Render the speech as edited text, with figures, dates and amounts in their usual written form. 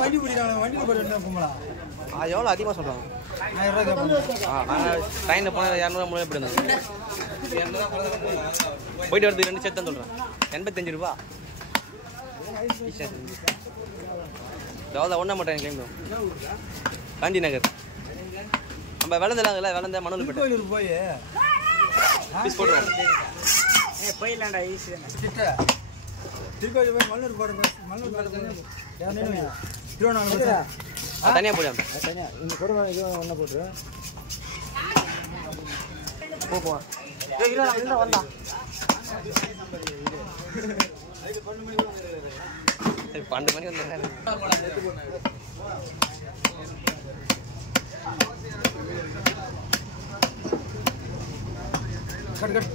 வண்டி பிடிக்கிறாங்க வண்டியில் போட்டு கும்பலா எவ்வளோ அதிகமாக சொல்கிறாங்க 1000 ரூபா நாங்கள் ட்ரெயினில் போனால் 200 முன்னாடி எப்படி இருந்தாங்க போயிட்டு வரதுக்கு 2 சேர்த்து தான் சொல்கிறேன் 85 ரூபா எவ்வளோ ஒன்றா மாட்டேன் கிளம்பி காந்தி நகர் நம்ம விளந்தலாங்கல்ல விளந்த மணல் கோயிலுக்கு போய் பீஸ் போட்டுருவோம் போயிடலாம்டா ஈஸி திருக்கோயில் போய் மல்லூர் போடுற மல்லூர் திருவண்ணாமலை தனியாக போடுவோம் தனியாக இந்த கொடுமை இதுவும் ஒன்றா போட்டுரு போவோம் வந்தா 12 மணி வந்து கட் கட்